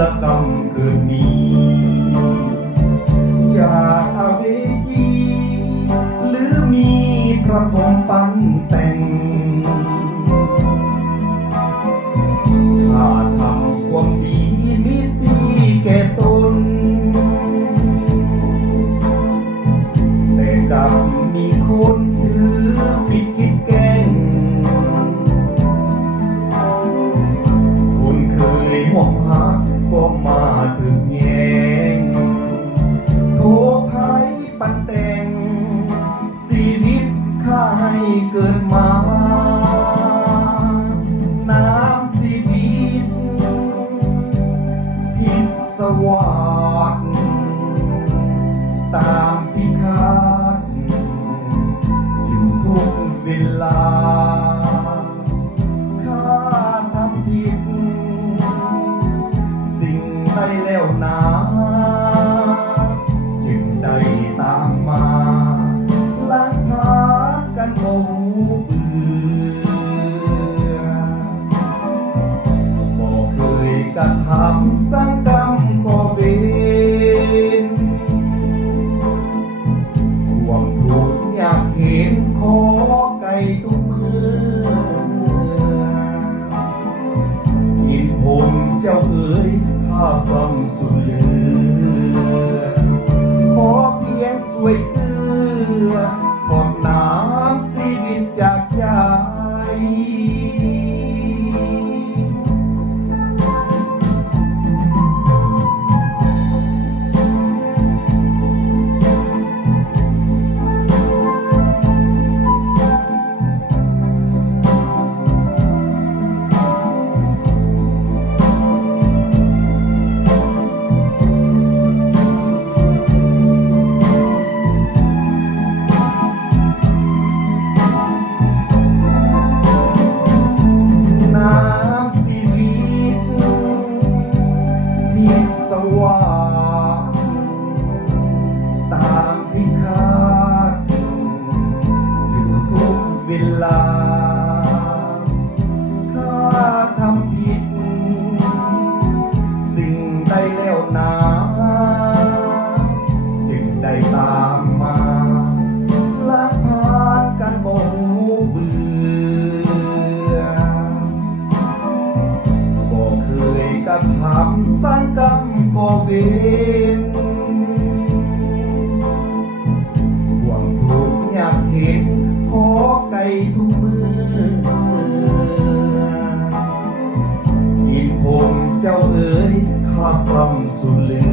ละกำเกิดมีจากอเวจีหรือมีพระพรหมปั้นแต่งข้าทำความดีมีสีแก่ตนแต่กลับมีคนถือผิดคิดแกล้งคนเคยหวังหาก็มาถึงแยงโทษภัยปันแต่งชีวิตข้าให้เกิดมาน้ำชีวิตพิศวาสตามที่คาดอยู่ทุกเวลาข้าทำผิดได้แล้วนะจึงได้ตามมาล้างพากันโมเบื่อบอกเคยกระทำสร้างกรรมก่อเวรความทุกข์อยากเห็นขอไก่ทุกเมื่อยินผมเจ้าเอ๋ยข้าซ้ำสุดเหลือขอเพียงสวยเกลือทอดน้ำชีวิตจากใจสว่างตามที่คาดอยู่ทุกเวลาข้าทำผิดสิ่งใดแล้วนะจึงได้ตามมาละพานกันบ่เบื่อบ่เคยกระทำสร้างกรรมก่อเวรความทุกข์อยากเห็นขอไก่ทุกมือยินผมเจ้าเอ๋ยข้าซ้ำสุดเหลือ